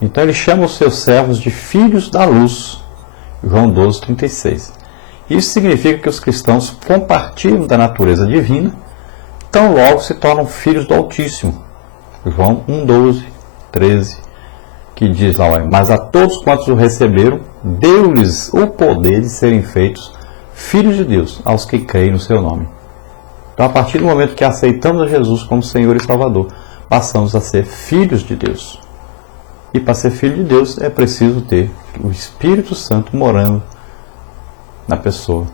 Então ele chama os seus servos de filhos da luz, João 12, 36. Isso significa que os cristãos compartilham da natureza divina, tão logo se tornam filhos do Altíssimo, João 1, 12, 13, que diz lá, mas a todos quantos o receberam, deu-lhes o poder de serem feitos filhos de Deus, aos que creem no seu nome. Então, a partir do momento que aceitamos a Jesus como Senhor e Salvador, passamos a ser filhos de Deus. E para ser filho de Deus é preciso ter o Espírito Santo morando na pessoa.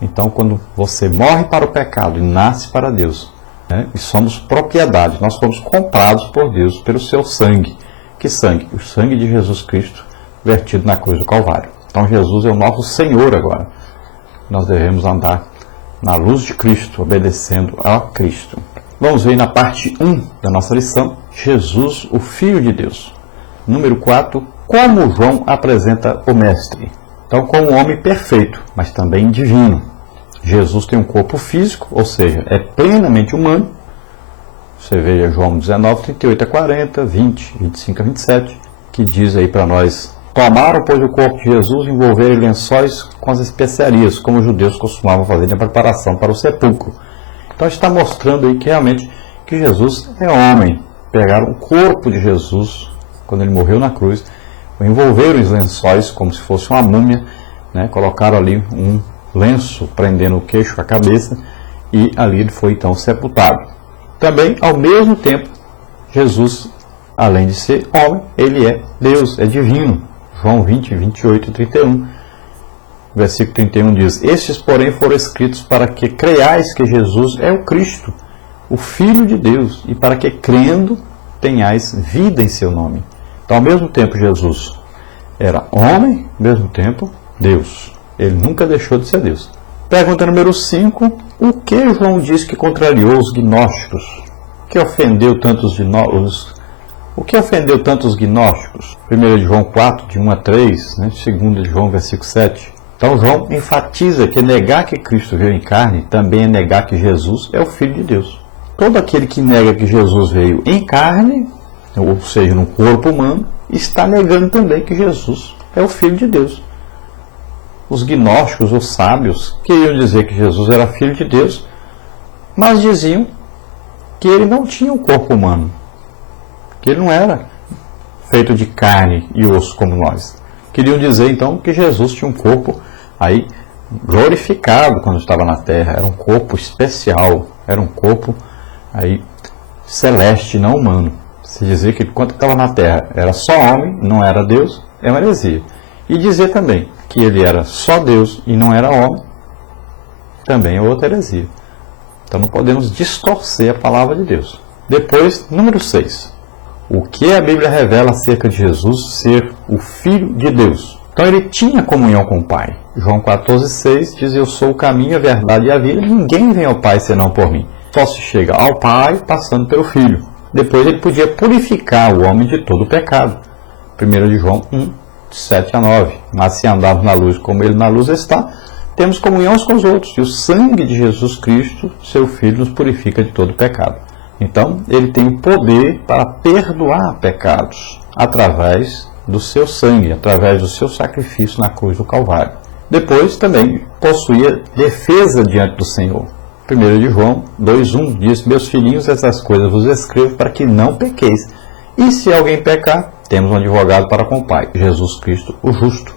Então, quando você morre para o pecado e nasce para Deus, e somos propriedade, nós fomos comprados por Deus pelo seu sangue. Que sangue? O sangue de Jesus Cristo vertido na cruz do Calvário. Então, Jesus é o nosso Senhor agora. Nós devemos andar na luz de Cristo, obedecendo a Cristo. Vamos ver na parte 1 da nossa lição, Jesus, o Filho de Deus. Número 4, como João apresenta o Mestre. Então, como um homem perfeito, mas também divino. Jesus tem um corpo físico, ou seja, é plenamente humano. Você veja João 19, 38 a 40, 20, 25 a 27, que diz aí para nós: tomaram, pois, o corpo de Jesus e envolveram em lençóis com as especiarias, como os judeus costumavam fazer na preparação para o sepulcro. Então está mostrando aí que realmente que Jesus é homem. Pegaram o corpo de Jesus, quando ele morreu na cruz, envolveram os lençóis como se fosse uma múmia, colocaram ali um lenço prendendo o queixo, a cabeça, e ali ele foi então sepultado. Também, ao mesmo tempo, Jesus, além de ser homem, ele é Deus, é divino. João 20, 28 e 31, versículo 31 diz: estes, porém, foram escritos para que creiais que Jesus é o Cristo, o Filho de Deus, e para que, crendo, tenhais vida em seu nome. Então, ao mesmo tempo, Jesus era homem, ao mesmo tempo, Deus. Ele nunca deixou de ser Deus. Pergunta número 5. O que João diz que contrariou os gnósticos? O que ofendeu tantos gnósticos? 1 João 4, de 1 a 3, 2 João, versículo 7. Então, João enfatiza que negar que Cristo veio em carne também é negar que Jesus é o Filho de Deus. Todo aquele que nega que Jesus veio em carne, ou seja, no corpo humano, está negando também que Jesus é o Filho de Deus. Os gnósticos, os sábios, queriam dizer que Jesus era Filho de Deus, mas diziam que ele não tinha um corpo humano, que ele não era feito de carne e osso como nós. Queriam dizer então que Jesus tinha um corpo aí glorificado quando estava na terra, era um corpo especial, era um corpo aí celeste, não humano. Se dizer que quando estava na terra era só homem, não era Deus, é uma heresia. E dizer também que ele era só Deus e não era homem, também é outra heresia. Então não podemos distorcer a palavra de Deus. Depois, número 6. O que a Bíblia revela acerca de Jesus ser o Filho de Deus? Então ele tinha comunhão com o Pai. João 14,6 diz: eu sou o caminho, a verdade e a vida, ninguém vem ao Pai senão por mim. Só se chega ao Pai passando pelo Filho. Depois ele podia purificar o homem de todo o pecado. 1 João 1, 7 a 9. Mas se andarmos na luz como ele na luz está, temos comunhão uns com os outros. E o sangue de Jesus Cristo, seu Filho, nos purifica de todo o pecado. Então, ele tem o poder para perdoar pecados através do seu sangue, através do seu sacrifício na cruz do Calvário. Depois, também, possuía defesa diante do Senhor. 1 João 2,1 diz: meus filhinhos, essas coisas vos escrevo para que não pequeis. E se alguém pecar, temos um advogado para com o Pai, Jesus Cristo, o justo.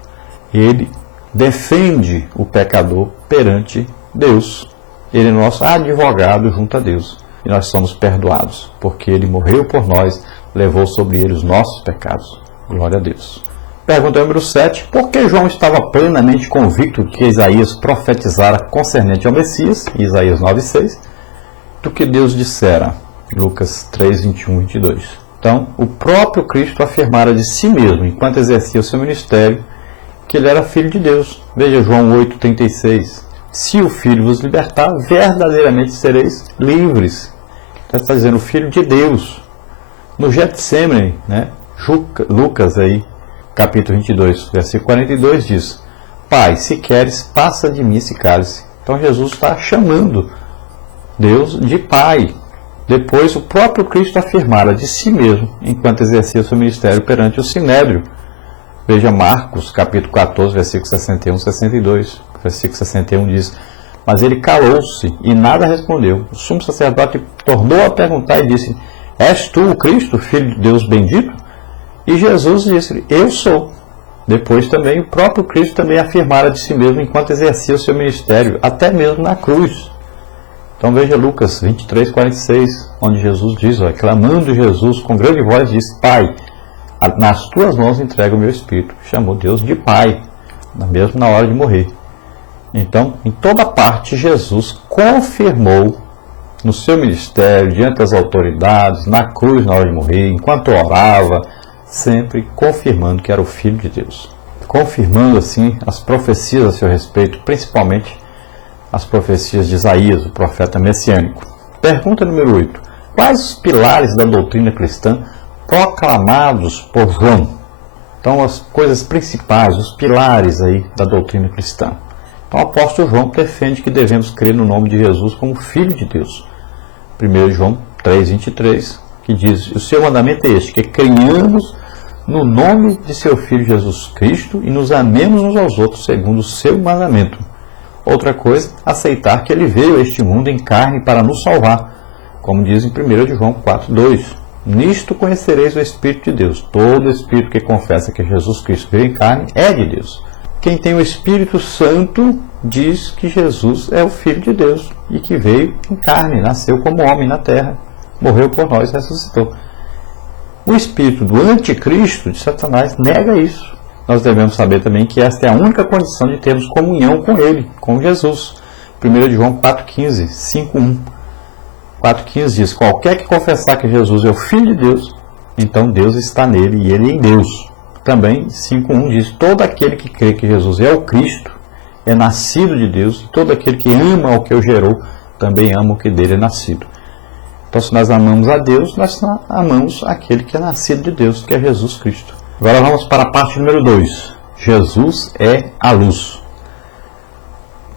Ele defende o pecador perante Deus. Ele é nosso advogado junto a Deus. E nós somos perdoados, porque ele morreu por nós, levou sobre ele os nossos pecados. Glória a Deus. Pergunta número 7. Por que João estava plenamente convicto que Isaías profetizara concernente ao Messias, Isaías 9,6, do que Deus dissera, Lucas 3, 21 e 22. Então, o próprio Cristo afirmara de si mesmo, enquanto exercia o seu ministério, que ele era Filho de Deus. Veja João 8,36. Se o Filho vos libertar, verdadeiramente sereis livres. Então, está dizendo o Filho de Deus. No Getsêmani, Lucas aí, capítulo 22, versículo 42 diz: Pai, se queres, passa de mim esse cálice. Então Jesus está chamando Deus de Pai. depois o próprio Cristo afirmara de si mesmo, enquanto exercia seu ministério perante o Sinédrio. Veja Marcos, capítulo 14, versículos 61 e 62. Versículo 61 diz: mas ele calou-se e nada respondeu. O sumo sacerdote tornou a perguntar e disse: és tu o Cristo, filho de Deus bendito? E Jesus disse: eu sou. Depois também o próprio Cristo também afirmara de si mesmo enquanto exercia o seu ministério, até mesmo na cruz. Então veja Lucas 23, 46, onde Jesus diz, clamando Jesus com grande voz, diz: Pai, nas tuas mãos entrego o meu espírito. Chamou Deus de Pai, mesmo na hora de morrer. Então, em toda parte, Jesus confirmou no seu ministério, diante das autoridades, na cruz na hora de morrer, enquanto orava, sempre confirmando que era o Filho de Deus. Confirmando, assim, as profecias a seu respeito, principalmente as profecias de Isaías, o profeta messiânico. Pergunta número 8. Quais os pilares da doutrina cristã proclamados por João? Então, as coisas principais, os pilares aí da doutrina cristã. Então, o apóstolo João defende que devemos crer no nome de Jesus como Filho de Deus. 1 João 3,23, que diz: o seu mandamento é este, que creiamos no nome de seu Filho Jesus Cristo e nos amemos uns aos outros segundo o seu mandamento. Outra coisa, aceitar que ele veio a este mundo em carne para nos salvar, como diz em 1 João 4,2. Nisto conhecereis o Espírito de Deus. Todo Espírito que confessa que Jesus Cristo veio em carne é de Deus. Quem tem o Espírito Santo diz que Jesus é o Filho de Deus e que veio em carne, nasceu como homem na terra, morreu por nós, ressuscitou. O espírito do anticristo, de Satanás, nega isso. Nós devemos saber também que esta é a única condição de termos comunhão com ele, com Jesus. 1 João 4,15, 5,1. 4,15 diz: qualquer que confessar que Jesus é o Filho de Deus, então Deus está nele e ele em Deus. Também 5,1 diz: todo aquele que crê que Jesus é o Cristo é nascido de Deus, e todo aquele que ama o que o gerou também ama o que dele é nascido. Então, se nós amamos a Deus, nós amamos aquele que é nascido de Deus, que é Jesus Cristo. Agora vamos para a parte número 2. Jesus é a luz.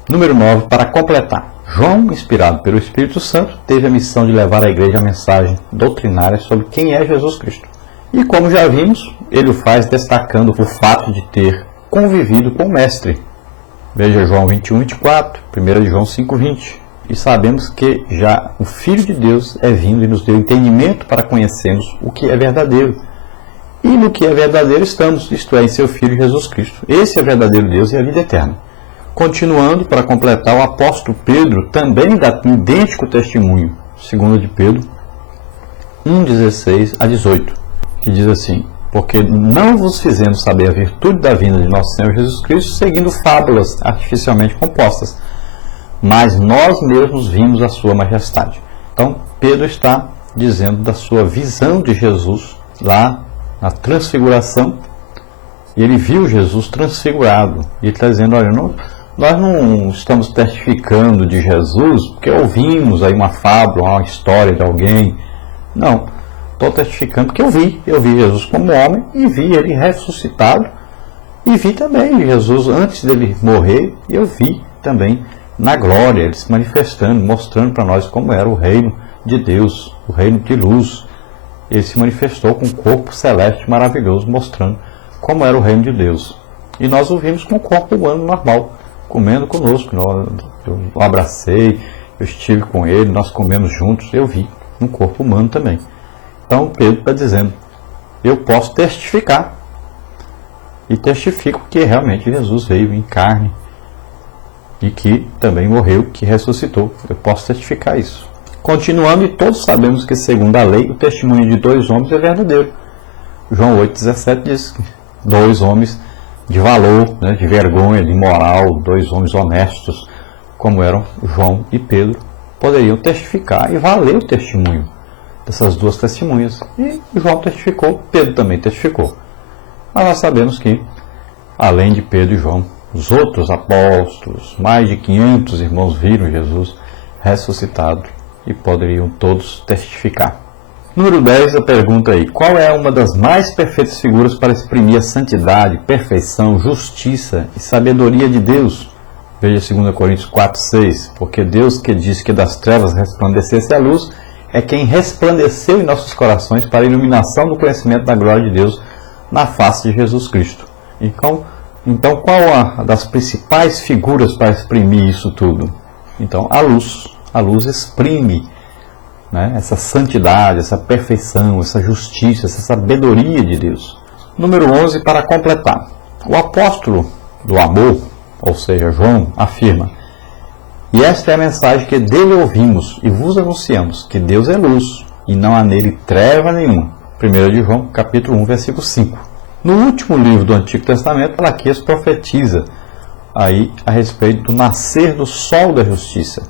Número 9, para completar. João, inspirado pelo Espírito Santo, teve a missão de levar à igreja a mensagem doutrinária sobre quem é Jesus Cristo. E como já vimos, ele o faz destacando o fato de ter convivido com o Mestre. Veja João 21, 24, 1 João 5, 20. E sabemos que já o Filho de Deus é vindo e nos deu entendimento para conhecermos o que é verdadeiro. E no que é verdadeiro estamos, isto é, em seu Filho Jesus Cristo. Esse é o verdadeiro Deus e a vida eterna. Continuando, para completar, o apóstolo Pedro também dá idêntico testemunho, segundo de Pedro 1:16 a 18, que diz assim: porque não vos fizemos saber a virtude da vinda de nosso Senhor Jesus Cristo seguindo fábulas artificialmente compostas, mas nós mesmos vimos a sua majestade. Então, Pedro está dizendo da sua visão de Jesus lá na transfiguração, e ele viu Jesus transfigurado, e ele está dizendo: olha, nós não estamos testificando de Jesus porque ouvimos aí uma fábula, uma história de alguém. Não, estou testificando porque eu vi Jesus como homem, e vi ele ressuscitado, e vi também Jesus antes dele morrer, e eu vi também na glória, ele se manifestando, mostrando para nós como era o reino de Deus, o reino de luz. Ele se manifestou com um corpo celeste maravilhoso, mostrando como era o reino de Deus. E nós o vimos com um corpo humano normal, comendo conosco. Eu o abracei, eu estive com ele, nós comemos juntos, eu vi um corpo humano também. Então Pedro está dizendo: eu posso testificar, e testifico que realmente Jesus veio em carne, e que também morreu, que ressuscitou. Eu posso testificar isso. Continuando, e todos sabemos que, segundo a lei, o testemunho de dois homens é verdadeiro. João 8,17 diz que dois homens de valor, de vergonha, de moral, dois homens honestos, como eram João e Pedro, poderiam testificar e valer o testemunho dessas duas testemunhas. E João testificou, Pedro também testificou. Mas nós sabemos que, além de Pedro e João, os outros apóstolos, mais de 500 irmãos viram Jesus ressuscitado e poderiam todos testificar. Número 10, a pergunta aí: qual é uma das mais perfeitas figuras para exprimir a santidade, perfeição, justiça e sabedoria de Deus? Veja 2 Coríntios 4,6. Porque Deus, que disse que das trevas resplandecesse a luz, é quem resplandeceu em nossos corações para a iluminação do conhecimento da glória de Deus na face de Jesus Cristo. Então, qual a das principais figuras para exprimir isso tudo? Então, a luz. A luz exprime, né, essa santidade, essa perfeição, essa justiça, essa sabedoria de Deus. Número 11, para completar. O apóstolo do amor, ou seja, João, afirma: e esta é a mensagem que dele ouvimos e vos anunciamos, que Deus é luz, e não há nele treva nenhuma. 1 de João, capítulo 1, versículo 5. No último livro do Antigo Testamento, Malaquias profetiza aí a respeito do nascer do sol da justiça,